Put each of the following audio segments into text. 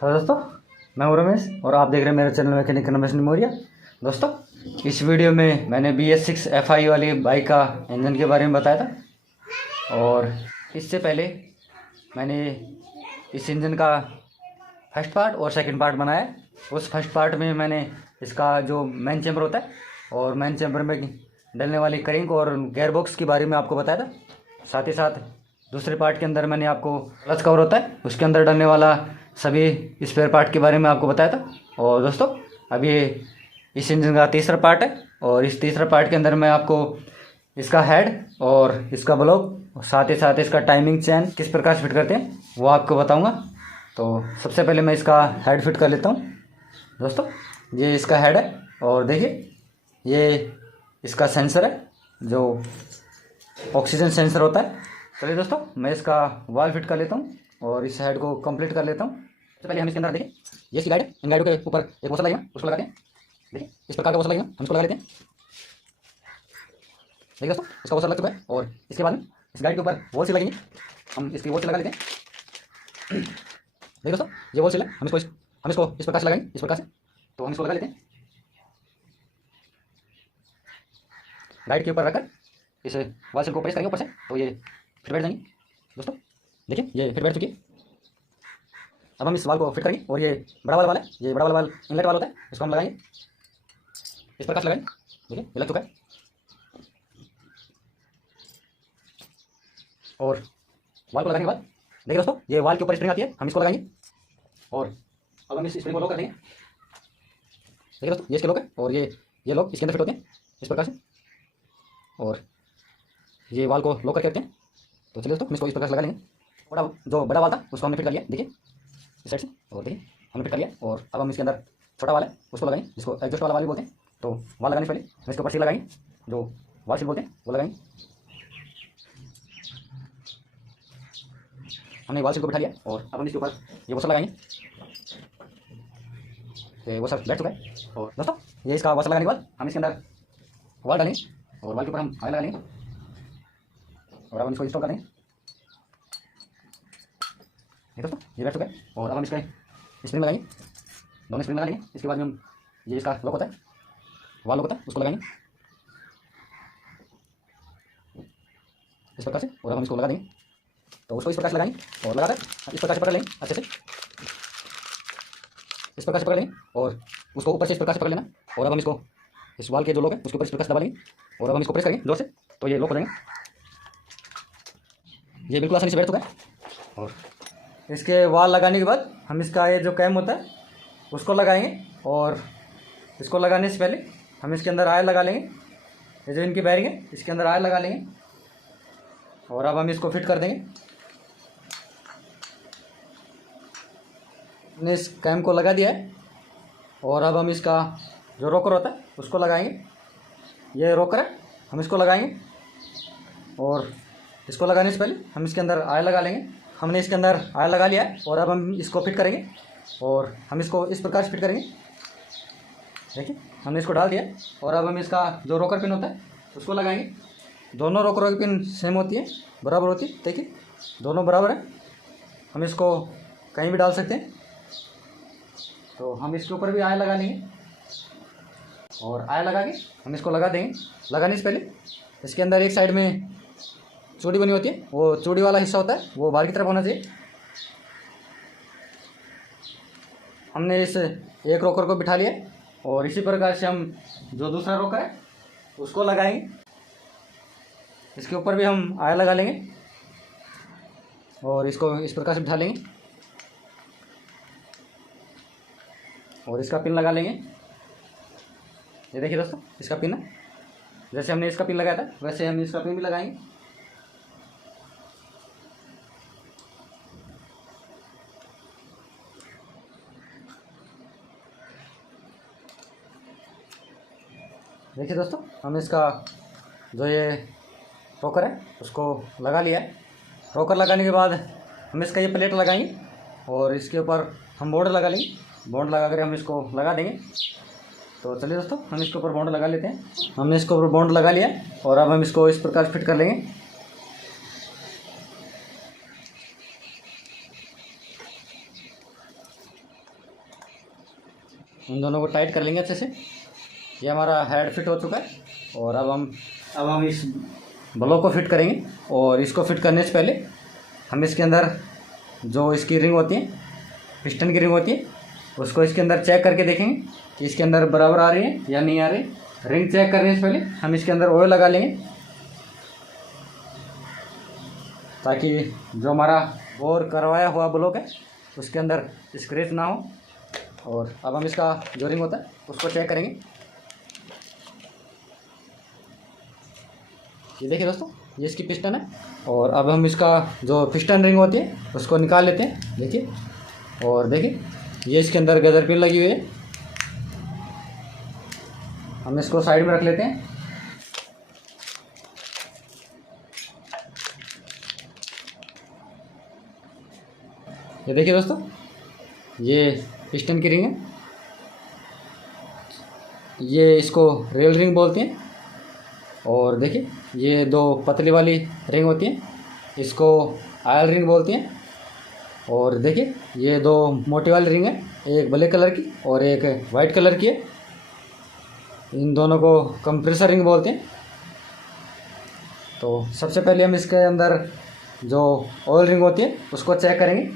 Hello दोस्तों, मैं हूं रमेश और आप देख रहे हैं मेरे चैनल मैकेनिक रमेश निमोरिया। दोस्तों, इस वीडियो में मैंने BS6 FI वाली बाइक का इंजन के बारे में बताया था और इससे पहले मैंने इस इंजन का फर्स्ट पार्ट और सेकंड पार्ट बनाया। उस फर्स्ट पार्ट में मैंने इसका जो मेन चैम्बर होता है और मेन चैम्बर में डलने वाली करिंग और गेयर बॉक्स के बारे में आपको बताया था। साथ ही साथ दूसरे पार्ट के अंदर मैंने आपको क्लच कवर होता है उसके अंदर डलने वाला सभी स्पेयर पार्ट के बारे में आपको बताया था। और दोस्तों, अब ये इस इंजन का तीसरा पार्ट है और इस तीसरा पार्ट के अंदर मैं आपको इसका हेड और इसका ब्लॉक साथ ही साथ इसका टाइमिंग चैन किस प्रकार से फिट करते हैं वो आपको बताऊंगा। तो सबसे पहले मैं इसका हेड फिट कर लेता हूँ। दोस्तों, ये इसका हेड है और देखिए ये इसका सेंसर है जो ऑक्सीजन सेंसर होता है। चलिए दोस्तों, मैं इसका वाल फिट कर लेता हूँ और इस हेड को कंप्लीट कर लेता हूँ। सबसे पहले हम इसके अंदर देखिए ये इसकी गाइड है, इन गाइडों के ऊपर एक वॉशर लगेगा, उसको लगाते हैं। देखिए इस प्रकार का वॉशर लगेगा, हम इसको लगा लेते हैं। देखिए दोस्तों, इसका वॉशर लग चुका है और इसके बाद में इस गाइड के ऊपर वॉल सील लगेंगे, हम इसकी वॉल सील लगा लेते हैं। देखिए दोस्तों, ये वॉल सील है, हम इसको इस प्रकार से लगाएंगे, इस प्रकार से। तो हम इसको लगा लेते हैं गाइड के ऊपर रखकर इस वॉल सील को प्रेस करेंगे ऊपर से, तो ये फिट बैठ जाएंगे। दोस्तों देखिए ये फिट बैठ चुकी है। अब हम इस वाल को फिट करेंगे और ये बड़ा वाला वाल है, ये बड़ा वाला वाल इनलेट वाल होता है, इसको हम लगाएंगे, इस प्रकार से लगाएंगे। देखिए ये लग चुका है और वाल को लगाने के बाद देखिए दोस्तों ये वाल के ऊपर स्प्रिंग आती है, हम इसको लगाएंगे और अब हम इस स्प्रिंग को लॉक कर देंगे। देखिए दोस्तों ये इसके लॉक है और ये लॉक इसके अंदर फिट होते हैं इस प्रकार से और ये वाल को लॉक करके रखते हैं। तो चलिए दोस्तों हम इसको इस प्रकार से लगा लेंगे। जो बड़ा वाल था उसको हमने फिट कर लिया, देखिए इस साइड से, और देखिए हमने फिट कर लिया। और अब हम इसके अंदर छोटा वाला है उसको लगाएंगे, जिसको एग्जॉस्ट वाला वाल भी बोलते हैं। तो वाल लगाने से पहले हम इसके ऊपर सील लगाएंगे, जो वाल सील बोलते हैं वो लगाएंगे। हमने वाल सील को बिठा लिया और अब हम इसके ऊपर ये वॉशर लगाएंगे। ये वॉशर बैठ चुका है और दोस्तों ये इसका वॉशर लगाने के बाद हम इसके अंदर वाल डालेंगे और वाल के ऊपर हम ऑयल लगा लेंगे और अब हम इसको इंस्टॉल करेंगे। दोस्तों ये बैठ चुका है और अब हम इसका स्प्रिंग लगाएंगे, दोनों स्प्रिंग लगा लेंगे। इसके बाद में हम ये इसका लॉक होता है, वाल लॉक होता है, उसको लगाएंगे इस प्रकार से और अब हम इसको लगा देंगे। तो उसको इस प्रकार से लगाएंगे और लगाकर इस प्रकार से पकड़ लेंगे, अच्छे से इस प्रकार से पकड़ लेंगे और उसको ऊपर से इस प्रकार से पकड़ लेना। और अब हम इसको इस वाल के जो लॉक है उसके ऊपर इस प्रकार से दबा लेंगे और अब हम इसको प्रेस करेंगे जोर से, तो ये लॉक हो जाएंगे। ये बिल्कुल आसानी से बैठ चुका है। और इसके वाल लगाने के बाद हम इसका ये जो कैम होता है उसको लगाएंगे और इसको लगाने से पहले हम इसके अंदर आयल लगा लेंगे। ये जो इनकी बैरिंग है इसके अंदर आयल लगा लेंगे और अब हम इसको फिट कर देंगे। हमने इस कैम को लगा दिया है और अब हम इसका जो रोकर होता है उसको लगाएंगे। ये रोकर है, हम इसको लगाएंगे और इसको लगाने से पहले हम इसके अंदर आयल लगा लेंगे। हमने इसके अंदर आयल लगा लिया है और अब हम इसको फिट करेंगे और हम इसको इस प्रकार से फिट करेंगे। देखिए हमने इसको डाल दिया और अब हम इसका जो रोकर पिन होता है उसको लगाएंगे। दोनों रोकरों की पिन सेम होती है, बराबर होती है। देखिए दोनों बराबर है, हम इसको कहीं भी डाल सकते हैं। तो हम इसके ऊपर भी आयल लगा लेंगे और आयल लगा के हम इसको लगा देंगे। लगाने से पहले इसके अंदर एक साइड में चूड़ी बनी होती है, वो चूड़ी वाला हिस्सा होता है वो बाहर की तरफ होना चाहिए। हमने इस एक रोकर को बिठा लिया और इसी प्रकार से हम जो दूसरा रोकर है उसको लगाएंगे। इसके ऊपर भी हम आयल लगा लेंगे और इसको इस प्रकार से बिठा लेंगे और इसका पिन लगा लेंगे। ये देखिए दोस्तों इसका पिन है, जैसे हमने इसका पिन लगाया था वैसे हम इसका पिन भी लगाएंगे। देखिए दोस्तों हम इसका जो ये रोकर है उसको लगा लिया है। रोकर लगाने के बाद हम इसका ये प्लेट लगाएंगे और इसके ऊपर हम बोर्ड लगा लेंगे। बोर्ड लगा कर हम इसको लगा देंगे। तो चलिए दोस्तों हम इसके ऊपर बॉन्ड लगा लेते हैं। हमने इसके ऊपर बॉन्ड लगा लिया और अब हम इसको इस प्रकार फिट कर लेंगे। इन दोनों को टाइट कर लेंगे अच्छे से। ये हमारा हेड फिट हो चुका है और अब हम इस ब्लॉक को फिट करेंगे। और इसको फिट करने से पहले हम इसके अंदर जो इसकी रिंग होती है, पिस्टन की रिंग होती है, उसको इसके अंदर चेक करके देखेंगे कि इसके अंदर बराबर आ रही है या नहीं आ रही। रिंग चेक करने से पहले हम इसके अंदर ऑयल लगा लेंगे ताकि जो हमारा बोर करवाया हुआ ब्लॉक है उसके अंदर स्क्रैच ना हो। और अब हम इसका जो रिंग होता है उसको चेक करेंगे। ये देखिए दोस्तों, ये इसकी पिस्टन है। और अब हम इसका जो पिस्टन रिंग होती है उसको निकाल लेते हैं। देखिए, और देखिए ये इसके अंदर गदर पिन लगी हुई है। हम इसको साइड में रख लेते हैं। ये देखिए दोस्तों, ये पिस्टन की रिंग है। ये इसको रेल रिंग बोलते हैं। और देखिए ये दो पतली वाली रिंग होती हैं, इसको आयल रिंग बोलते हैं। और देखिए ये दो मोटी वाली रिंग है, एक ब्लैक कलर की और एक वाइट कलर की है। इन दोनों को कंप्रेसर रिंग बोलते हैं। तो सबसे पहले हम इसके अंदर जो ऑयल रिंग होती है उसको चेक करेंगे,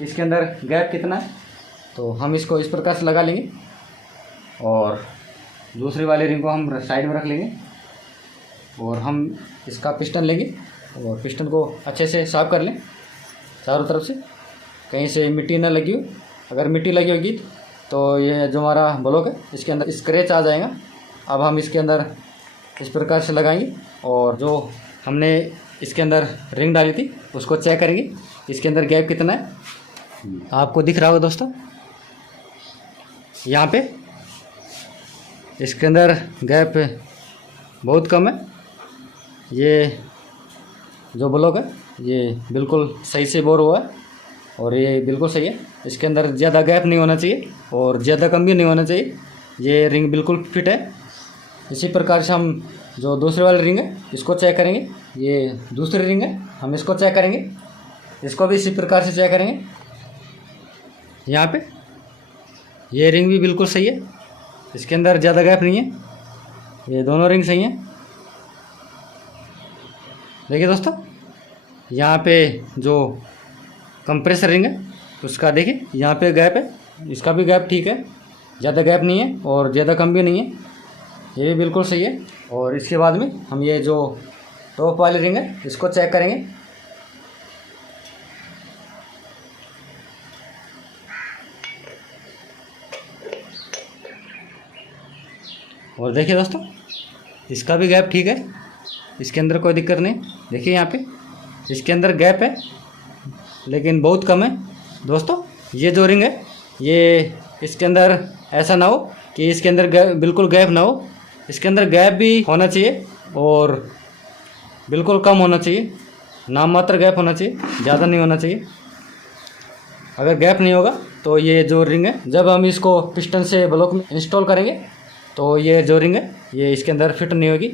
इसके अंदर गैप कितना है। तो हम इसको इस प्रकार से लगा लेंगे और दूसरी वाली रिंग को हम साइड में रख लेंगे। और हम इसका पिस्टन लेंगे और पिस्टन को अच्छे से साफ़ कर लें चारों तरफ से, कहीं से मिट्टी ना लगी हो। अगर मिट्टी लगी होगी तो ये जो हमारा ब्लॉक है इसके अंदर स्क्रैच आ जाएगा। अब हम इसके अंदर इस प्रकार से लगाएंगे और जो हमने इसके अंदर रिंग डाली थी उसको चेक करेंगे, इसके अंदर गैप कितना है। आपको दिख रहा होगा दोस्तों, यहाँ पे इसके अंदर गैप बहुत कम है। ये जो ब्लॉक है ये बिल्कुल सही से बोर हुआ है और ये बिल्कुल सही है। इसके अंदर ज़्यादा गैप नहीं होना चाहिए और ज़्यादा कम भी नहीं होना चाहिए। ये रिंग बिल्कुल फिट है। इसी प्रकार से हम जो दूसरी वाली रिंग है इसको चेक करेंगे। ये दूसरी रिंग है, हम इसको चेक करेंगे, इसको भी इसी प्रकार से चेक करेंगे। यहाँ पे ये रिंग भी बिल्कुल सही है, इसके अंदर ज़्यादा गैप नहीं है। ये दोनों रिंग सही हैं। देखिए दोस्तों, यहाँ पे जो कंप्रेसर रिंग है उसका देखिए यहाँ पे गैप है, इसका भी गैप ठीक है, ज़्यादा गैप नहीं है और ज़्यादा कम भी नहीं है। ये भी बिल्कुल सही है। और इसके बाद में हम ये जो टॉप वाली रिंग है इसको चेक करेंगे। और देखिए दोस्तों, इसका भी गैप ठीक है, इसके अंदर कोई दिक्कत नहीं। देखिए यहाँ पे इसके अंदर गैप है लेकिन बहुत कम है। दोस्तों ये जो रिंग है ये इसके अंदर ऐसा ना हो कि इसके अंदर बिल्कुल गैप ना हो। इसके अंदर गैप भी होना चाहिए और बिल्कुल कम होना चाहिए, नाम मात्र गैप होना चाहिए, ज़्यादा नहीं होना चाहिए। अगर गैप नहीं होगा तो ये जो रिंग है जब हम इसको पिस्टन से ब्लॉक में इंस्टॉल करेंगे तो ये जो रिंग है ये इसके अंदर फिट नहीं होगी।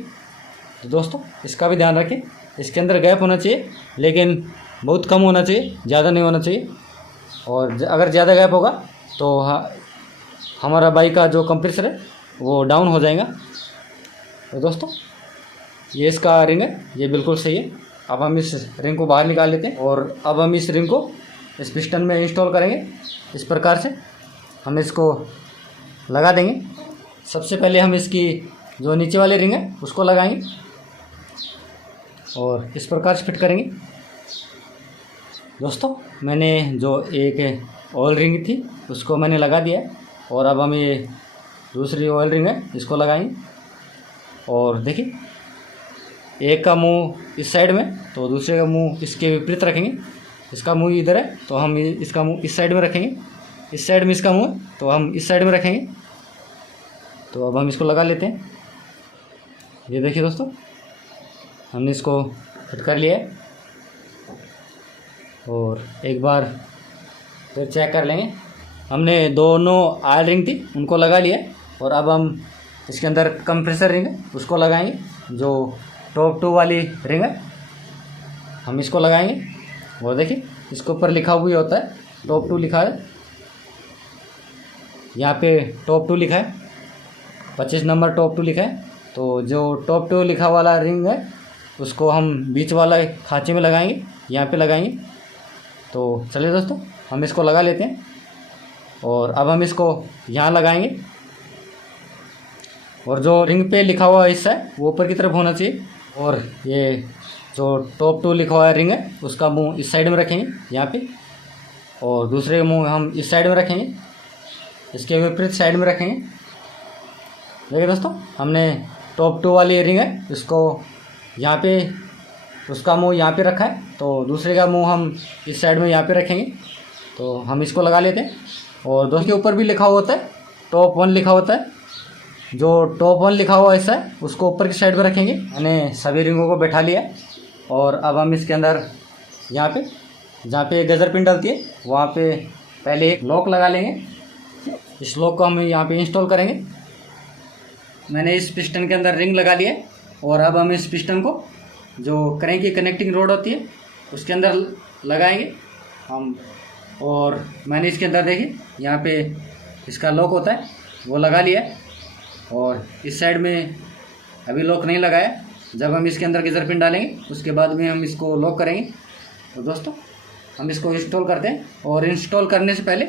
तो दोस्तों इसका भी ध्यान रखें, इसके अंदर गैप होना चाहिए लेकिन बहुत कम होना चाहिए, ज़्यादा नहीं होना चाहिए। और अगर ज़्यादा गैप होगा तो हमारा बाइक का जो कंप्रेसर है वो डाउन हो जाएगा। तो दोस्तों ये इसका रिंग है, ये बिल्कुल सही है। अब हम इस रिंग को बाहर निकाल लेते हैं और अब हम इस रिंग को इस पिस्टन में इंस्टॉल करेंगे। इस प्रकार से हम इसको लगा देंगे। सबसे पहले हम इसकी जो नीचे वाली रिंग है उसको लगाएंगे और इस प्रकार से फिट करेंगे। दोस्तों मैंने जो एक ऑयल रिंग थी उसको मैंने लगा दिया है और अब हम ये दूसरी ऑयल रिंग है इसको लगाएंगे। और देखिए एक का मुंह इस साइड में तो दूसरे का मुंह इसके विपरीत रखेंगे। इसका मुंह इधर है तो हम इसका मुंह इस साइड में रखेंगे, इस साइड में इसका मुंह तो हम इस साइड में रखेंगे। तो अब हम इसको लगा लेते हैं। ये देखिए दोस्तों, हमने इसको फिट कर लिया है और एक बार फिर चेक कर लेंगे। हमने दोनों आयल रिंग थी उनको लगा लिया और अब हम इसके अंदर कंप्रेसर रिंग है उसको लगाएंगे। जो टॉप 2 वाली रिंग है हम इसको लगाएंगे और देखिए इसके ऊपर लिखा हुआ होता है टॉप 2 लिखा है। यहाँ पे टॉप 2 लिखा है, 25 नंबर टॉप 2 लिखा है। तो जो टॉप 2 लिखा वाला रिंग है उसको हम बीच वाला खाँचे में लगाएंगे, यहाँ पे लगाएंगे। तो चलिए दोस्तों हम इसको लगा लेते हैं और अब हम इसको यहाँ लगाएंगे। और जो रिंग पे लिखा हुआ हिस्सा है वो ऊपर की तरफ होना चाहिए और ये जो टॉप 2 लिखा हुआ रिंग है उसका मुंह इस साइड में रखेंगे यहाँ पे, और दूसरे मुंह हम इस साइड में रखेंगे, इसके विपरीत साइड में रखेंगे। देखिए दोस्तों हमने टॉप 2 वाली रिंग है इसको यहाँ पे, उसका मुंह यहाँ पे रखा है, तो दूसरे का मुंह हम इस साइड में यहाँ पे रखेंगे। तो हम इसको लगा लेते हैं। और दोस्तों के ऊपर भी लिखा हुआ होता है, टॉप 1 लिखा होता है। जो टॉप 1 लिखा हुआ हिस्सा है उसको ऊपर की साइड पर रखेंगे। मैंने सभी रिंगों को बैठा लिया और अब हम इसके अंदर यहाँ पे जहाँ पे गजर पिन डलती है वहाँ पे पहले एक लॉक लगा लेंगे। इस लॉक को हम यहाँ पे इंस्टॉल करेंगे। मैंने इस पिस्टन के अंदर रिंग लगा लिया है और अब हम इस पिस्टन को जो क्रैंक की कनेक्टिंग रोड होती है उसके अंदर लगाएंगे हम। और मैंने इसके अंदर देखिए यहाँ पे इसका लॉक होता है वो लगा लिया है, और इस साइड में अभी लॉक नहीं लगाया। जब हम इसके अंदर गीजर पिन डालेंगे उसके बाद में हम इसको लॉक करेंगे। तो दोस्तों हम इसको इंस्टॉल करते हैं। और इंस्टॉल करने से पहले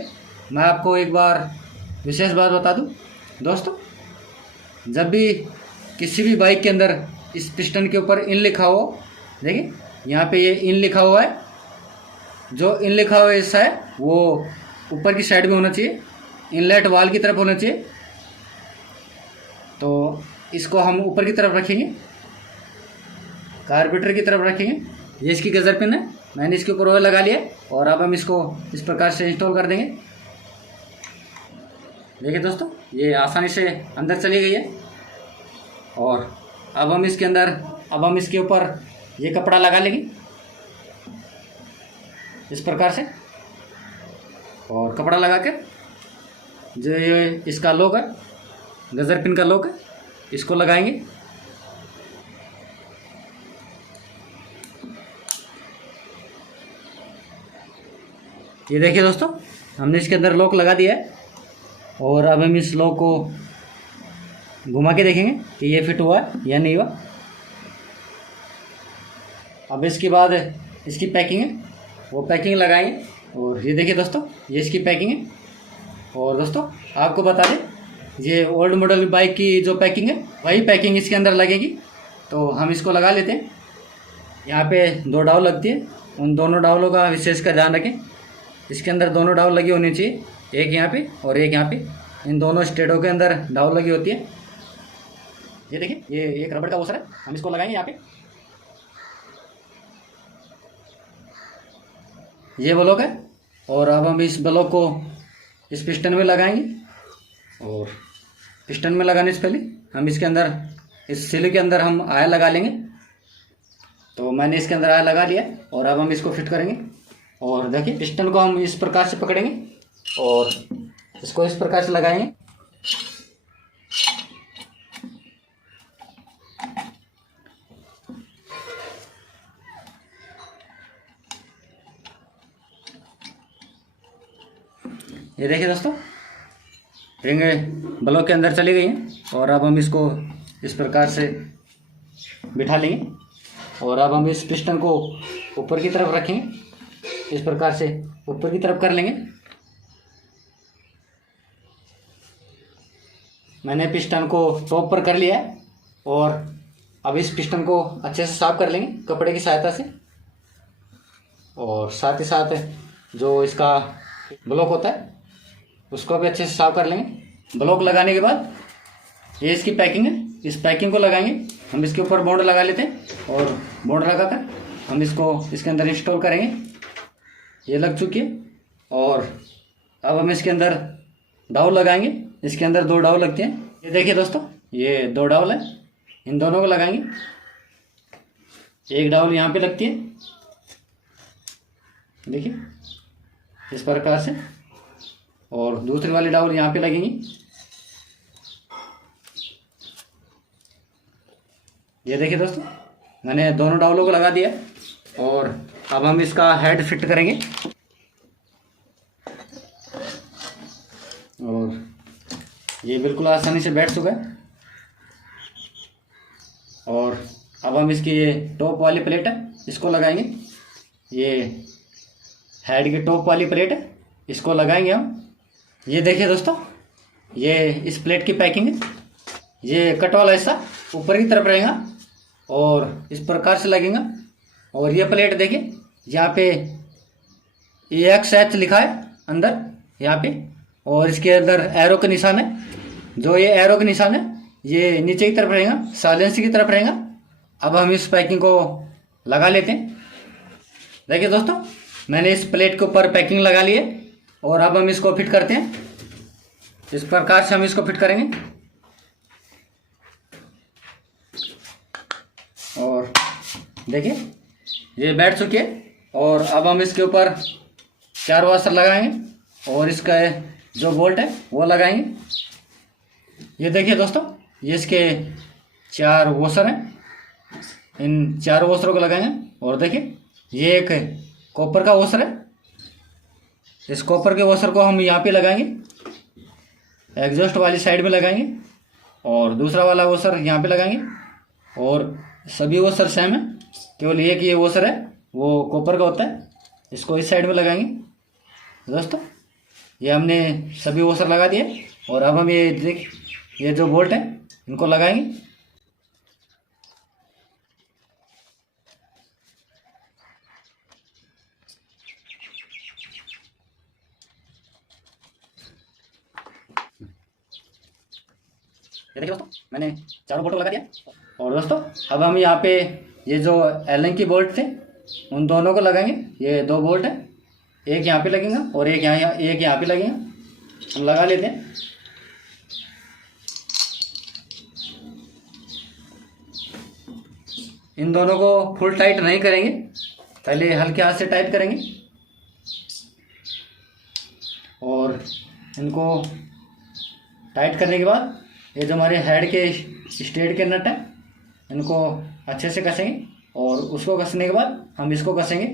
मैं आपको एक बार विशेष बात बता दूं दोस्तों, जब भी किसी भी बाइक के अंदर इस पिस्टन के ऊपर इन लिखा हो, देखिए यहाँ पे ये इन लिखा हुआ है, जो इन लिखा हुआ हिस्सा है वो ऊपर की साइड में होना चाहिए, इनलेट वाल की तरफ होना चाहिए। तो इसको हम ऊपर की तरफ रखेंगे, कार्बोरेटर की तरफ रखेंगे। ये इसकी गजर पिन है, मैंने इसके ऊपर ऑयल लगा लिया और अब हम इसको इस प्रकार से इंस्टॉल कर देंगे। देखिए दोस्तों ये आसानी से अंदर चली गई है। और अब हम इसके ऊपर ये कपड़ा लगा लेंगे इस प्रकार से, और कपड़ा लगा के जो ये इसका लॉक है, गजर पिन का लॉक है, इसको लगाएंगे। ये देखिए दोस्तों हमने इसके अंदर लॉक लगा दिया है और अब हम इस लॉक को घुमा के देखेंगे कि ये फिट हुआ है या नहीं हुआ। अब इसके बाद इसकी पैकिंग है वो पैकिंग लगाएंगे। और ये देखिए दोस्तों ये इसकी पैकिंग है। और दोस्तों आपको बता दें ये ओल्ड मॉडल बाइक की जो पैकिंग है वही पैकिंग इसके अंदर लगेगी। तो हम इसको लगा लेते हैं। यहाँ पे 2 डाव लगती है, उन दोनों डावलों का विशेष का ध्यान रखें। इसके अंदर दोनों डाव लगी होनी चाहिए, एक यहाँ पे और एक यहाँ पे। इन दोनों स्टेटों के अंदर डाव लगी होती है। ये देखिए ये एक रबड़ का वॉशर है, हम इसको लगाएंगे यहाँ पे। ये ब्लॉक है और अब हम इस ब्लॉक को इस पिस्टन में लगाएंगे। और पिस्टन में लगाने से पहले हम इसके अंदर इस सिले के अंदर हम आया लगा लेंगे। तो मैंने इसके अंदर आया लगा लिया और अब हम इसको फिट करेंगे। और देखिए पिस्टन को हम इस प्रकार से पकड़ेंगे और इसको इस प्रकार से लगाएंगे। ये देखिए दोस्तों रिंग ब्लॉक के अंदर चली गई है और अब हम इसको इस प्रकार से बिठा लेंगे। और अब हम इस पिस्टन को ऊपर की तरफ रखेंगे, इस प्रकार से ऊपर की तरफ कर लेंगे। मैंने पिस्टन को टॉप पर कर लिया है और अब इस पिस्टन को अच्छे से साफ कर लेंगे कपड़े की सहायता से। और साथ ही साथ जो इसका ब्लॉक होता है उसको भी अच्छे से साफ कर लेंगे। ब्लॉक लगाने के बाद ये इसकी पैकिंग है, इस पैकिंग को लगाएंगे। हम इसके ऊपर बॉन्ड लगा लेते हैं और बॉन्ड लगाकर हम इसको इसके अंदर इंस्टॉल करेंगे। ये लग चुकी है और अब हम इसके अंदर डाउल लगाएंगे। इसके अंदर 2 डाउल लगते हैं। ये देखिए दोस्तों ये 2 डाउल है, इन दोनों को लगाएंगे। एक डाउल यहाँ पे लगती है, देखिए इस प्रकार से, और दूसरी वाली डाउल यहाँ पे लगेंगी। ये देखिए दोस्तों मैंने दोनों डाउलों को लगा दिया और अब हम इसका हेड फिट करेंगे। और ये बिल्कुल आसानी से बैठ चुका है। और अब हम इसकी ये टॉप वाली प्लेट है इसको लगाएंगे। ये हेड की टॉप वाली प्लेट है इसको लगाएंगे हम। ये देखिए दोस्तों, ये इस प्लेट की पैकिंग है। ये कट वाला हिस्सा ऊपर की तरफ रहेगा और इस प्रकार से लगेगा। और ये प्लेट देखिए, यहाँ पे EXH लिखा है अंदर यहाँ पे, और इसके अंदर एरो का निशान है। जो ये एरो का निशान है ये नीचे की तरफ रहेगा, साइलेंसर की तरफ रहेगा। अब हम इस पैकिंग को लगा लेते हैं। देखिए दोस्तों, मैंने इस प्लेट के ऊपर पैकिंग लगा ली है और अब हम इसको फिट करते हैं। इस प्रकार से हम इसको फिट करेंगे। और देखिए ये बैठ चुकी है। और अब हम इसके ऊपर 4 वाशर लगाएंगे और इसका जो बोल्ट है वो लगाएंगे। ये देखिए दोस्तों, ये इसके 4 वॉशर हैं। इन 4 वॉशरों को लगाएंगे। और देखिए ये एक कॉपर का वॉशर है। इस कॉपर के वॉशर को हम यहाँ पे लगाएंगे, एग्जॉस्ट वाली साइड में लगाएंगे। और दूसरा वाला वॉशर यहाँ पे लगाएंगे। और सभी वॉशर सेम है, केवल ये कि ये वॉशर है वो कॉपर का होता है, इसको इस साइड में लगाएंगे। दोस्तों ये हमने सभी वॉशर लगा दिए। और अब हम ये जो बोल्ट है इनको लगाएंगे। ये देखिए दोस्तों, मैंने 4 बोल्ट लगा दिया। और दोस्तों अब हम यहाँ पे ये जो एलन की बोल्ट थे उन दोनों को लगाएंगे। ये 2 बोल्ट है, एक यहाँ पे लगेगा और एक यहाँ पे लगेगा। हम लगा लेते हैं। इन दोनों को फुल टाइट नहीं करेंगे, पहले हल्के हाथ से टाइट करेंगे। और इनको टाइट करने के बाद ये जो हमारे हेड के स्टेट के नट हैं इनको अच्छे से कसेंगे। और उसको कसने के बाद हम इसको कसेंगे।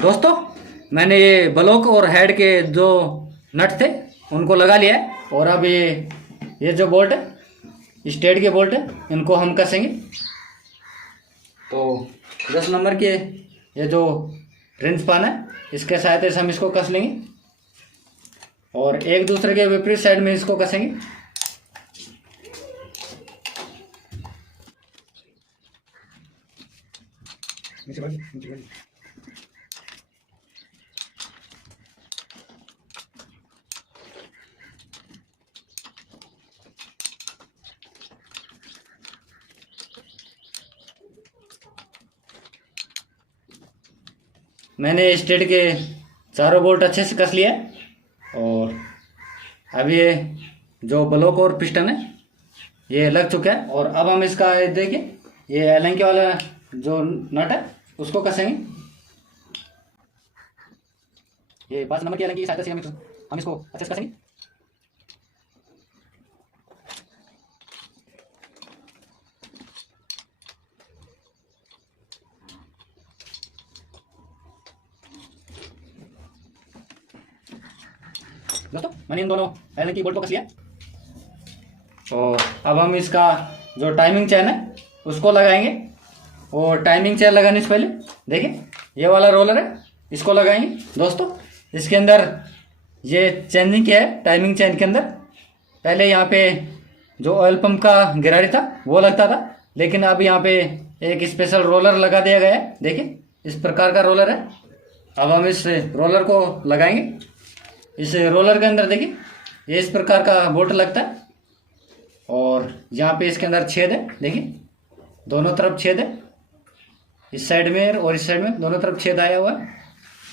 दोस्तों मैंने ये ब्लॉक और हेड के जो नट थे उनको लगा लिया है। और अब ये जो बोल्ट है स्टेट के बोल्ट है इनको हम कसेंगे। तो 10 नंबर के ये जो रिंच पान है इसके सहायता से हम इसको कस लेंगे और एक दूसरे के विपरीत साइड में इसको कसेंगे। मैंने स्टेट के चारों बोल्ट अच्छे से कस लिया। और अब ये जो ब्लॉक और पिस्टन है ये लग चुका है। और अब हम इसका देखिए ये एलंके वाला जो नट है उसको कसेंगे। ये 5 नंबर की एलंकी की सहायता से हम इसको अच्छे से कसेंगे। दोस्तों मैंने इन दोनों एलंकी बोल्ट को कस लिया। और अब हम इसका जो टाइमिंग चेन है उसको लगाएंगे। और टाइमिंग चेन लगाने से पहले देखिए ये वाला रोलर है इसको लगाएंगे। दोस्तों इसके अंदर ये चेंजिंग किया है टाइमिंग चेन के अंदर। पहले यहाँ पे जो ऑयल पंप का गिरारी था वो लगता था, लेकिन अब यहाँ पे एक स्पेशल रोलर लगा दिया गया है। देखिए इस प्रकार का रोलर है। अब हम इस रोलर को लगाएंगे। इस रोलर के अंदर देखिए ये इस प्रकार का बोल्ट लगता है। और यहाँ पे इसके अंदर छेद है, देखिए दोनों तरफ छेद है, इस साइड में और इस साइड में दोनों तरफ छेद आया हुआ है।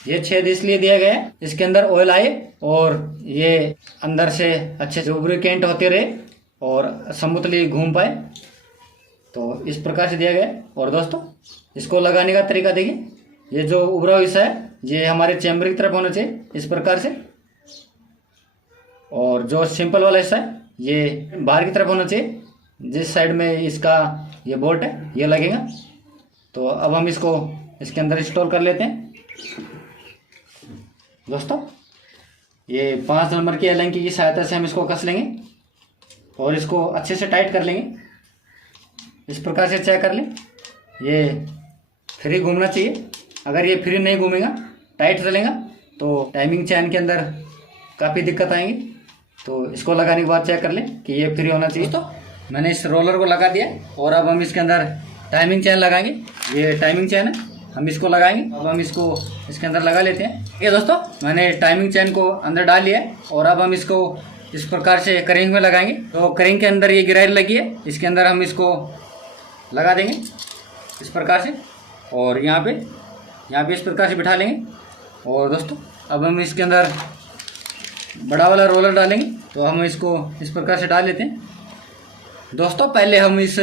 ये छेद इसलिए दिया गया है इसके अंदर ऑयल आए और ये अंदर से अच्छे से लुब्रिकेंट होते रहे और समूथली घूम पाए, तो इस प्रकार से दिया गया है। और दोस्तों इसको लगाने का तरीका देखिए, ये जो उभरा हुआ हिस्सा है ये हमारे चैम्बर की तरफ होना चाहिए इस प्रकार से। और जो सिंपल वाला हिस्सा है ये बाहर की तरफ होना चाहिए, जिस साइड में इसका ये बोल्ट है ये लगेगा। तो अब हम इसको इसके अंदर इंस्टॉल कर लेते हैं। दोस्तों ये 5 नंबर की एलंकी की सहायता से हम इसको कस लेंगे। और इसको अच्छे से टाइट कर लेंगे। इस प्रकार से चेक कर लें, ये फ्री घूमना चाहिए। अगर ये फ्री नहीं घूमेगा, टाइट चलेगा, तो टाइमिंग चैन के अंदर काफ़ी दिक्कत आएंगी। तो इसको लगाने के बाद चेक कर लें कि ये फ्री होना चाहिए। तो मैंने इस रोलर को लगा दिया और अब हम इसके अंदर टाइमिंग चैन लगाएंगे। ये टाइमिंग चैन है, हम इसको लगाएंगे। अब हम इसको इसके अंदर लगा लेते हैं। ठीक है दोस्तों, मैंने टाइमिंग चैन को अंदर डाल लिया है और अब हम इसको इस प्रकार से करिंग में लगाएंगे। तो करिंग के अंदर ये गिराइल लगी है, इसके अंदर हम इसको लगा देंगे इस प्रकार से, और यहाँ पे इस प्रकार से बिठा लेंगे। और दोस्तों अब हम इसके अंदर बड़ा वाला रोलर डालेंगे। तो हम इसको इस प्रकार से डाल लेते हैं। दोस्तों पहले हम इस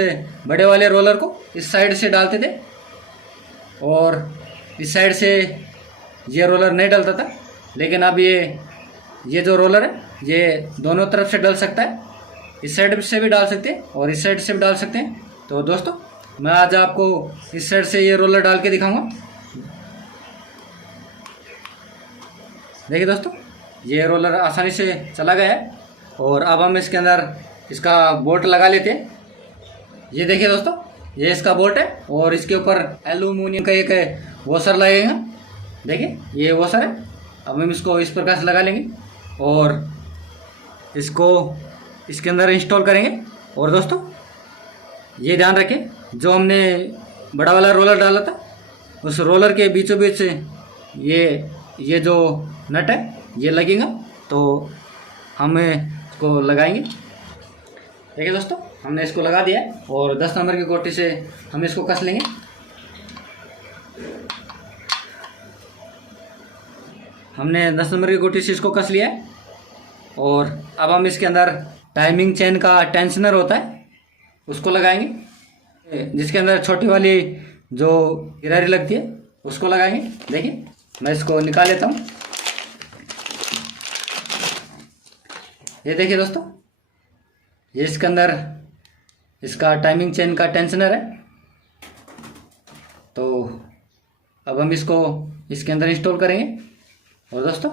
बड़े वाले रोलर को इस साइड से डालते थे और इस साइड से ये रोलर नहीं डलता था, लेकिन अब ये जो रोलर है ये दोनों तरफ से डल सकता है। इस साइड से भी डाल सकते हैं और इस साइड से भी डाल सकते हैं। तो दोस्तों मैं आज आपको इस साइड से ये रोलर डाल के दिखाऊंगा। देखिए दोस्तों, ये रोलर आसानी से चला गया है और अब हम इसके अंदर इसका बोल्ट लगा लेते हैं। ये देखिए दोस्तों, ये इसका बोल्ट है और इसके ऊपर एल्यूमिनियम का एक वॉशर लगेगा। देखिए ये वॉशर है। अब हम इसको इस प्रकार से लगा लेंगे और इसको इसके अंदर इंस्टॉल करेंगे। और दोस्तों ये ध्यान रखें, जो हमने बड़ा वाला रोलर डाला था उस रोलर के बीचों बीच ये जो नट है ये लगेगा, तो हम इसको लगाएंगे। देखिए दोस्तों, हमने इसको लगा दिया है और 10 नंबर की गोटी से हम इसको कस लेंगे। हमने 10 नंबर की गोटी से इसको कस लिया है और अब हम इसके अंदर टाइमिंग चेन का टेंशनर होता है उसको लगाएंगे। जिसके अंदर छोटी वाली जो गिरारी लगती है उसको लगाएंगे। देखिए मैं इसको निकाल लेता हूँ। ये देखिए दोस्तों, ये इसके अंदर इसका टाइमिंग चेन का टेंशनर है। तो अब हम इसको इसके अंदर इंस्टॉल करेंगे। और दोस्तों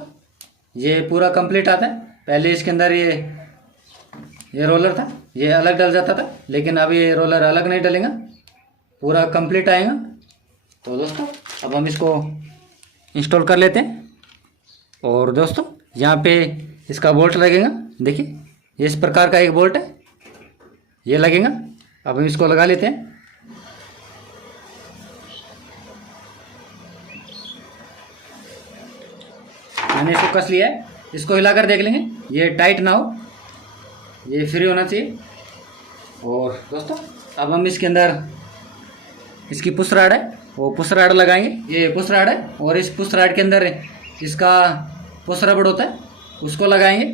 ये पूरा कंप्लीट आता है। पहले इसके अंदर ये रोलर था, ये अलग डल जाता था, लेकिन अब ये रोलर अलग नहीं डलेगा, पूरा कंप्लीट आएगा। तो दोस्तों अब हम इसको इंस्टॉल कर लेते हैं। और दोस्तों यहाँ पे इसका बोल्ट लगेगा। देखिए ये इस प्रकार का एक बोल्ट है, ये लगेगा। अब हम इसको लगा लेते हैं। मैंने इसको कस लिया है, इसको हिलाकर देख लेंगे ये टाइट ना हो, ये फ्री होना चाहिए। और दोस्तों अब हम इसके अंदर इसकी पुश रॉड है वो पुश रॉड लगाएंगे। ये पुश रॉड है और इस पुश रॉड के अंदर इसका पुश रबड़ होता है उसको लगाएंगे।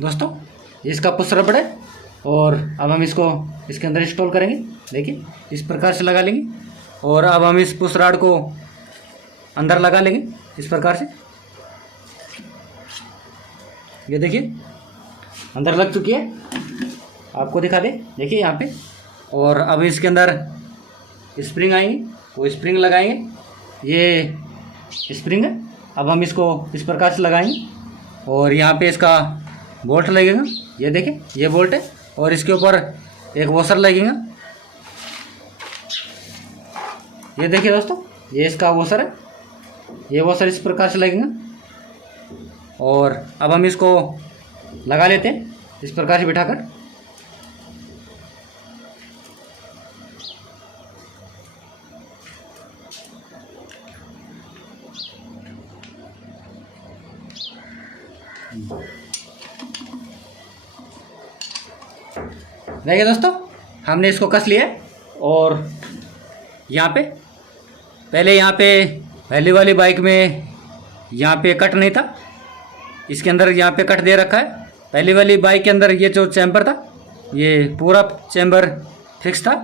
दोस्तों इसका पुश रबड़ है और अब हम इसको इसके अंदर इंस्टॉल करेंगे। देखिए इस प्रकार से लगा लेंगे और अब हम इस पुश रॉड को अंदर लगा लेंगे इस प्रकार से। ये देखिए अंदर लग चुकी है, आपको दिखा दे। देखिए यहाँ पे। और अब इसके अंदर स्प्रिंग आएंगी, वो स्प्रिंग लगाएंगे। ये स्प्रिंग है, अब हम इसको इस प्रकार से लगाएंगे और यहाँ पे इसका बोल्ट लगेगा। ये देखिए ये बोल्ट है और इसके ऊपर एक वॉशर लगेगा। ये देखिए दोस्तों, ये इसका वॉशर है, ये वॉशर इस प्रकार से लगेगा। और अब हम इसको लगा लेते हैं इस प्रकार से बिठाकर। देखिए दोस्तों, हमने इसको कस लिया और यहाँ पे पहले यहाँ पे पहली वाली बाइक में यहाँ पे कट नहीं था, इसके अंदर यहाँ पे कट दे रखा है। पहली वाली बाइक के अंदर ये जो चैम्बर था ये पूरा चैम्बर फिक्स था,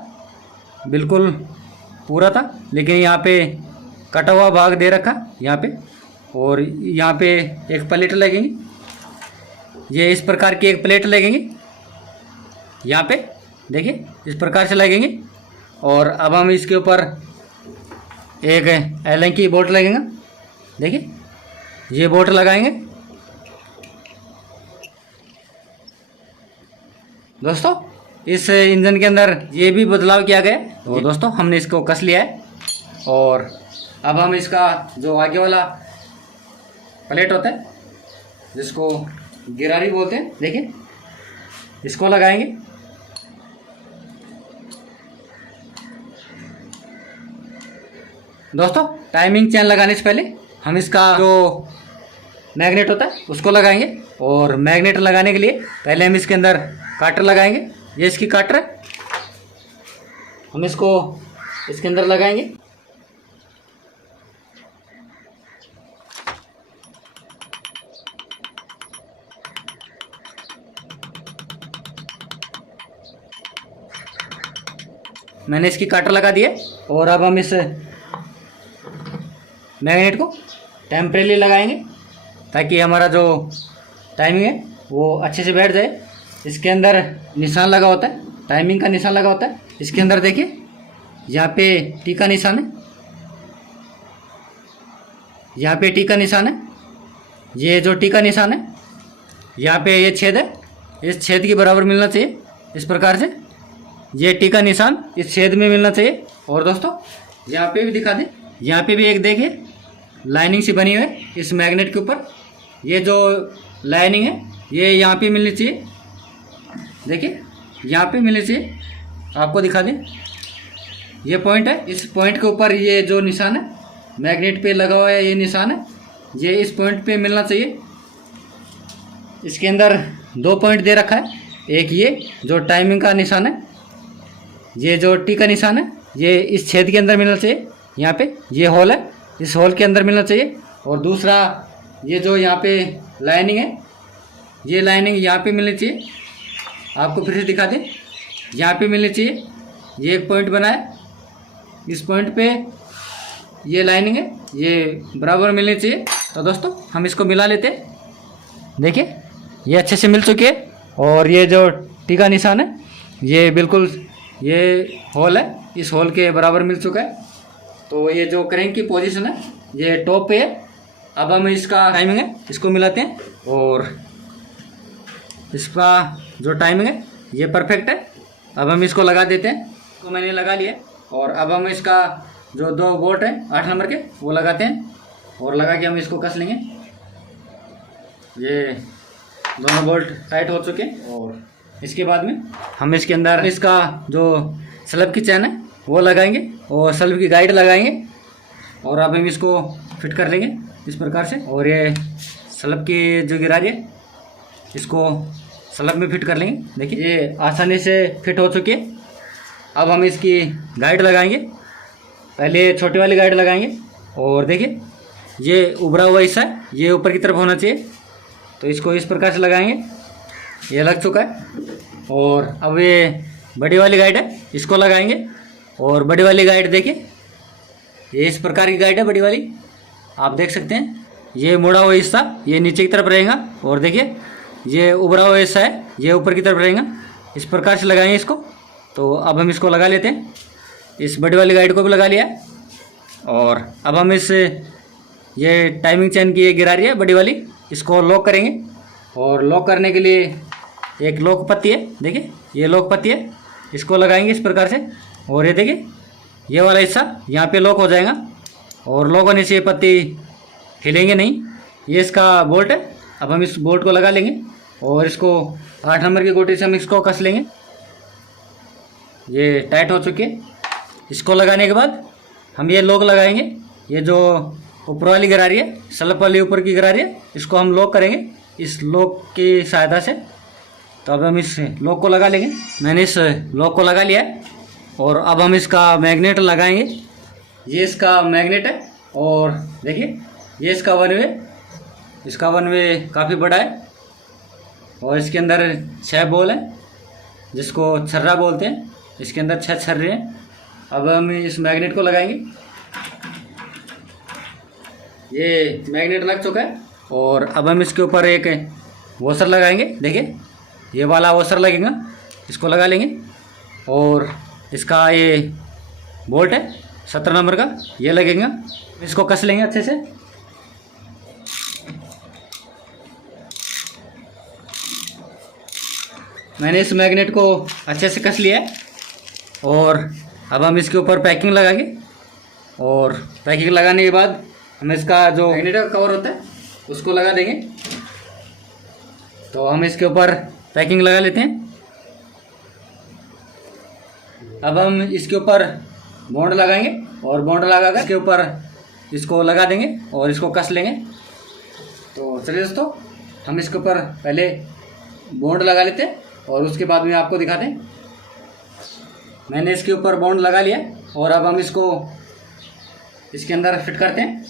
बिल्कुल पूरा था, लेकिन यहाँ पे कटा हुआ भाग दे रखा यहाँ पे। और यहाँ पे एक प्लेट लगेंगी, ये इस प्रकार की एक प्लेट लगेंगी यहाँ पे। देखिए इस प्रकार से लगेंगे। और अब हम इसके ऊपर एक एलन की बोल्ट लगेगा। देखिए ये बोल्ट लगाएंगे दोस्तों इस इंजन के अंदर ये भी बदलाव किया गया। तो दोस्तों हमने इसको कस लिया है और अब हम इसका जो आगे वाला प्लेट होता है जिसको गिरारी बोलते हैं, देखिए इसको लगाएंगे। दोस्तों टाइमिंग चेन लगाने से पहले हम इसका जो मैग्नेट होता है उसको लगाएंगे और मैग्नेट लगाने के लिए पहले हम इसके अंदर काटर लगाएंगे। ये इसकी काटर है, हम इसको इसके अंदर लगाएंगे। मैंने इसकी काटर लगा दी है और अब हम इस मैग्नेट को टेम्परेली लगाएंगे ताकि हमारा जो टाइमिंग है वो अच्छे से बैठ जाए। इसके अंदर निशान लगा होता है, टाइमिंग का निशान लगा होता है। इसके अंदर देखिए यहाँ पे टी का निशान है, यहाँ पे टी का निशान है। ये जो टी का निशान है यहाँ पे ये छेद है, इस छेद के बराबर मिलना चाहिए। इस प्रकार से ये टी का निशान इस छेद में मिलना चाहिए। और दोस्तों यहाँ पे भी दिखा दें, यहाँ पे भी एक देखिए लाइनिंग सी बनी हुई है इस मैग्नेट के ऊपर। ये जो लाइनिंग है ये यहाँ पे मिलनी चाहिए, देखिए यहाँ पे मिलनी चाहिए। आपको दिखा दें ये पॉइंट है, इस पॉइंट के ऊपर ये जो निशान है मैग्नेट पे लगा हुआ है, ये निशान है, ये इस पॉइंट पे मिलना चाहिए। इसके अंदर 2 पॉइंट दे रखा है, एक ये जो टाइमिंग का निशान है, ये जो टी का निशान है ये इस छेद के अंदर मिलना चाहिए। यहाँ पे ये होल है, इस होल के अंदर मिलना चाहिए। और दूसरा ये जो यहाँ पे लाइनिंग है ये लाइनिंग यहाँ पे मिलनी चाहिए। आपको फिर से दिखा दें, यहाँ पे मिलनी चाहिए। ये एक पॉइंट बना है, इस पॉइंट पे ये लाइनिंग है ये बराबर मिलनी चाहिए। तो दोस्तों हम इसको मिला लेते हैं, देखिए ये अच्छे से मिल चुकी है। और ये जो टी का निशान है ये बिल्कुल ये होल है, इस होल के बराबर मिल चुका है। तो ये जो क्रैंक की पोजीशन है ये टॉप पे है। अब हम इसका टाइमिंग है इसको मिलाते हैं और इसका जो टाइमिंग है ये परफेक्ट है। अब हम इसको लगा देते हैं, तो मैंने लगा लिया। और अब हम इसका जो 2 बोल्ट है 8 नंबर के वो लगाते हैं और लगा के हम इसको कस लेंगे। ये दोनों बोल्ट टाइट हो चुके हैं। और इसके बाद में हम इसके अंदर इसका जो स्लब की चैन है वो लगाएंगे और स्लब की गाइड लगाएंगे और अब हम इसको फिट कर लेंगे इस प्रकार से। और ये स्लब की जो गिरारी है इसको स्लब में फिट कर लेंगे। देखिए ये आसानी से फिट हो चुकी है। अब हम इसकी गाइड लगाएंगे, पहले छोटी वाली गाइड लगाएंगे और देखिए ये उभरा हुआ हिस्सा है ये ऊपर की तरफ होना चाहिए, तो इसको इस प्रकार से लगाएंगे। ये लग चुका है। और अब ये बड़ी वाली गाइड है इसको लगाएंगे और बड़ी वाली गाइड देखिए ये इस प्रकार की गाइड है बड़ी वाली, आप देख सकते हैं। ये मुड़ा हुआ हिस्सा ये नीचे की तरफ रहेगा और देखिए ये उभरा हुआ हिस्सा है ये ऊपर की तरफ रहेगा। इस प्रकार से लगाएंगे इसको। तो अब हम इसको लगा लेते हैं, इस बड़ी वाली गाइड को भी लगा लिया। और अब हम इस ये टाइमिंग चेन की ये गिरारी है बड़ी वाली, इसको लॉक करेंगे। और लॉक करने के लिए एक लॉक पत्ती है, देखिए ये लॉक पत्ती है, इसको लगाएंगे इस प्रकार से। और ये देखिए ये वाला हिस्सा यहाँ पे लॉक हो जाएगा और लॉक होने से ये पत्ती हिलेंगे नहीं। ये इसका बोल्ट है, अब हम इस बोल्ट को लगा लेंगे और इसको 8 नंबर की गोटी से हम इसको कस लेंगे। ये टाइट हो चुकी है। इसको लगाने के बाद हम ये लॉक लगाएंगे, ये जो ऊपर वाली गिरारी है स्लप वाली ऊपर की गिरारी है इसको हम लॉक करेंगे इस लॉक की सहायता से। तो अब हम इस लॉक को लगा लेंगे। मैंने इस लॉक को लगा लिया है और अब हम इसका मैग्नेट लगाएंगे। ये इसका मैग्नेट है और देखिए ये इसका वन वे, इसका वन वे काफ़ी बड़ा है और इसके अंदर 6 बॉल है जिसको छर्रा बोलते हैं। इसके अंदर 6 छर्रे हैं। अब हम इस मैग्नेट को लगाएंगे। ये मैग्नेट लग चुका है और अब हम इसके ऊपर एक वॉशर लगाएंगे। देखिए ये वाला वॉशर लगेगा, इसको लगा लेंगे। और इसका ये बोल्ट है 17 नंबर का, ये लगेगा, इसको कस लेंगे अच्छे से। मैंने इस मैग्नेट को अच्छे से कस लिया है और अब हम इसके ऊपर पैकिंग लगाएंगे। और पैकिंग लगाने के बाद हम इसका जो मैग्नेट का कवर होता है उसको लगा देंगे। तो हम इसके ऊपर पैकिंग लगा लेते हैं। अब हम इसके ऊपर बॉन्ड लगाएंगे और बॉन्ड लगा कर इसके ऊपर इसको लगा देंगे और इसको कस लेंगे। तो चलिए दोस्तों, हम इसके ऊपर पहले बॉन्ड लगा लेते हैं और उसके बाद में आपको दिखाते हैं। मैंने इसके ऊपर बॉन्ड लगा लिया और अब हम इसको इसके अंदर फिट करते हैं।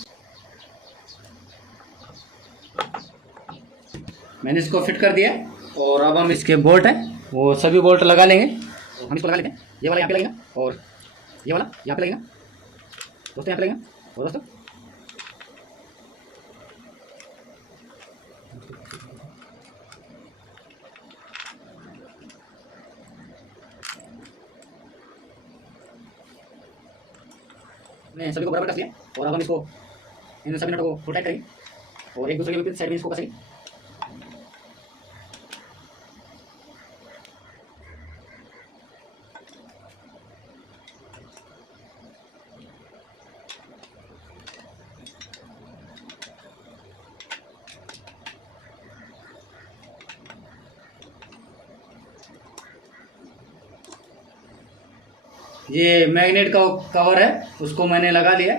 मैंने इसको फिट कर दिया और अब हम इसके बोल्ट हैं वो सभी बोल्ट लगा लेंगे। हम इसको लगा लेते हैं। ये वाला यहाँ पे लगेगा और ये वाला यहाँ पे लगेगा दोस्तों, यहाँ पे लगेगा। और दोस्तों मैंने सभी को बराबर कस लिया और अब हम इसको इन सभी नटों को टाइट करेंगे और एक दूसरे के विपरीत साइड में इसको कसेंगे। ये मैग्नेट का कवर है उसको मैंने लगा लिया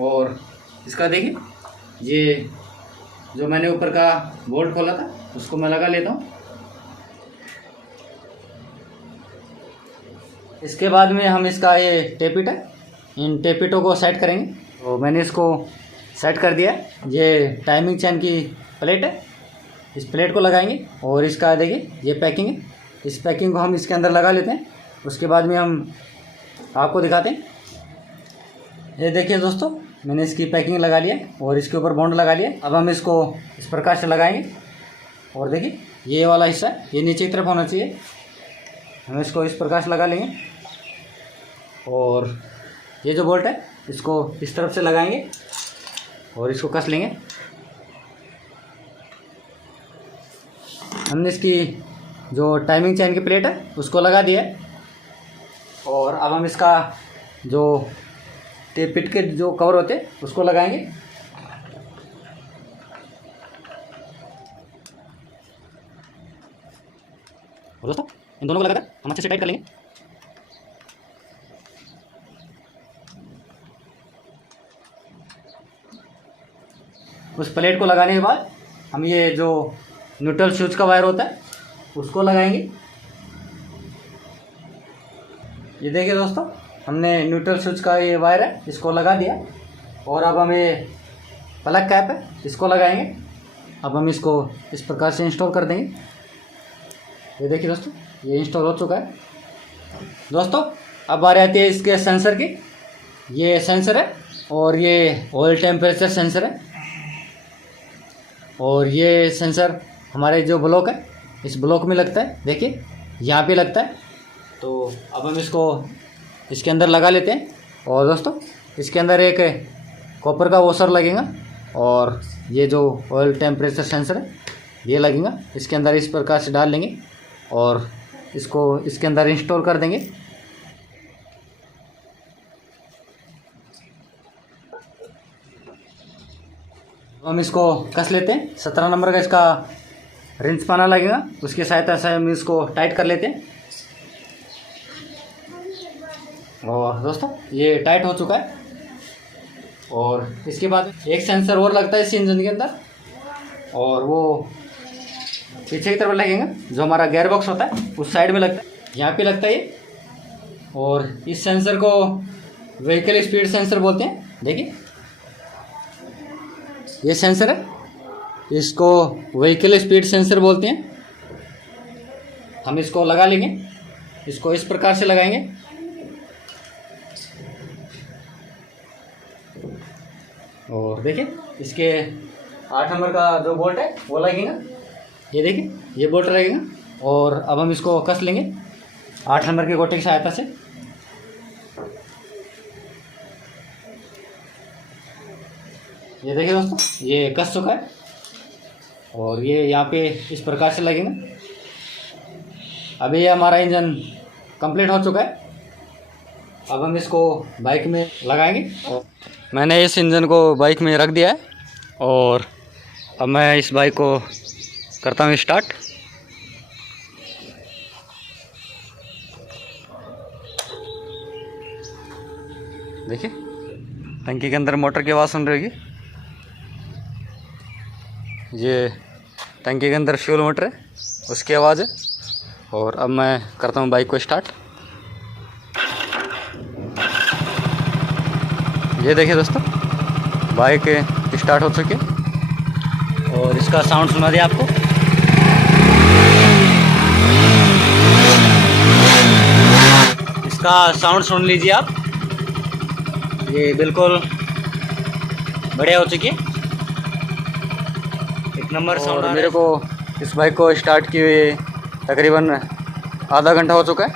और इसका देखिए ये जो मैंने ऊपर का बोल्ट खोला था उसको मैं लगा लेता हूँ। इसके बाद में हम इसका ये टेपिट है, इन टेपिटों को सेट करेंगे। तो मैंने इसको सेट कर दिया। ये टाइमिंग चैन की प्लेट है, इस प्लेट को लगाएंगे और इसका देखिए ये पैकिंग है, इस पैकिंग को हम इसके अंदर लगा लेते हैं। उसके बाद में हम आपको दिखाते हैं। ये देखिए दोस्तों, मैंने इसकी पैकिंग लगा लिया और इसके ऊपर बॉन्ड लगा लिया। अब हम इसको इस प्रकार से लगाएंगे और देखिए ये वाला हिस्सा ये नीचे की तरफ होना चाहिए। हम इसको इस प्रकार से लगा लेंगे और ये जो बोल्ट है इसको इस तरफ से लगाएंगे और इसको कस लेंगे। हमने इसकी जो टाइमिंग चैन की प्लेट है उसको लगा दिया है और अब हम इसका जो टेपिट के जो कवर होते हैं उसको लगाएंगे। और दोस्तों इन दोनों को लगाकर हम अच्छे से टाइट कर लेंगे। उस प्लेट को लगाने के बाद हम ये जो न्यूट्रल स्विच का वायर होता है उसको लगाएंगे। ये देखिए दोस्तों, हमने न्यूट्रल स्विच का ये वायर है इसको लगा दिया और अब हम ये प्लग कैप है इसको लगाएंगे। अब हम इसको इस प्रकार से इंस्टॉल कर देंगे। ये देखिए दोस्तों, ये इंस्टॉल हो चुका है। दोस्तों अब बारी आती है इसके सेंसर की। ये सेंसर है और ये ऑयल टेम्परेचर सेंसर है और ये सेंसर हमारे जो ब्लॉक है इस ब्लॉक में लगता है। देखिए यहाँ पे लगता है। तो अब हम इसको इसके अंदर लगा लेते हैं और दोस्तों इसके अंदर एक कॉपर का वॉशर लगेगा और ये जो ऑयल टेम्परेचर सेंसर है ये लगेगा। इसके अंदर इस प्रकार से डाल लेंगे और इसको इसके अंदर इंस्टॉल कर देंगे। हम इसको कस लेते हैं। 17 नंबर का इसका रिंच पाना लगेगा, उसकी सहायता से हम इसको टाइट कर लेते हैं। और दोस्तों ये टाइट हो चुका है और इसके बाद एक सेंसर और लगता है इस इंजन के अंदर और वो पीछे की तरफ लगेगा। जो हमारा गियर बॉक्स होता है उस साइड में लगता है, यहाँ पे लगता है ये। और इस सेंसर को व्हीकल स्पीड सेंसर बोलते हैं। देखिए ये सेंसर है, इसको व्हीकल स्पीड सेंसर बोलते हैं। हम इसको लगा लेंगे, इसको इस प्रकार से लगाएंगे और देखिए इसके 8 नंबर का जो बोल्ट है वो लगेगा। ये देखिए ये बोल्ट लगेगा और अब हम इसको कस लेंगे 8 नंबर के गोटे की सहायता से। ये देखिए दोस्तों ये कस चुका है और ये यहाँ पे इस प्रकार से लगेगा। अभी ये हमारा इंजन कंप्लीट हो चुका है। अब हम इसको बाइक में लगाएंगे। मैंने इस इंजन को बाइक में रख दिया है और अब मैं इस बाइक को करता हूँ स्टार्ट। देखिए टंकी के अंदर मोटर की आवाज़ सुन रही होगी। ये टंकी के अंदर फ्यूल मोटर है, उसकी आवाज़ है। और अब मैं करता हूँ बाइक को स्टार्ट। ये देखिए दोस्तों, बाइक स्टार्ट हो चुकी है और इसका साउंड सुना दिया आपको। इसका साउंड सुन लीजिए आप, ये बिल्कुल बढ़िया हो चुकी है, एक नंबर साउंड। मेरे को इस बाइक को स्टार्ट किए हुए तकरीबन आधा घंटा हो चुका है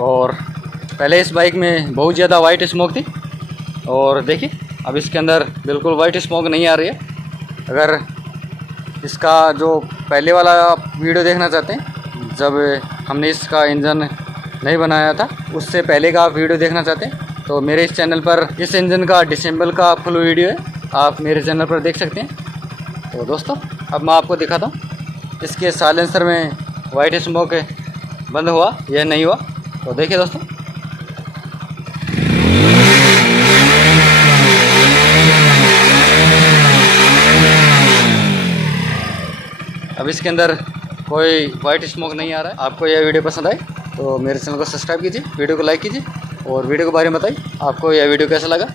और पहले इस बाइक में बहुत ज़्यादा वाइट स्मोक थी और देखिए अब इसके अंदर बिल्कुल वाइट स्मोक नहीं आ रही है। अगर इसका जो पहले वाला वीडियो देखना चाहते हैं, जब हमने इसका इंजन नहीं बनाया था, उससे पहले का आप वीडियो देखना चाहते हैं तो मेरे इस चैनल पर इस इंजन का डिसेंबल का फुल वीडियो है, आप मेरे चैनल पर देख सकते हैं। तो दोस्तों अब मैं आपको दिखाता हूँ इसके साइलेंसर में वाइट स्मोक बंद हुआ या नहीं हुआ। तो देखिए दोस्तों, अब इसके अंदर कोई वाइट स्मोक नहीं आ रहा है। आपको यह वीडियो पसंद आए तो मेरे चैनल को सब्सक्राइब कीजिए, वीडियो को लाइक कीजिए और वीडियो के बारे में बताइए आपको यह वीडियो कैसा लगा।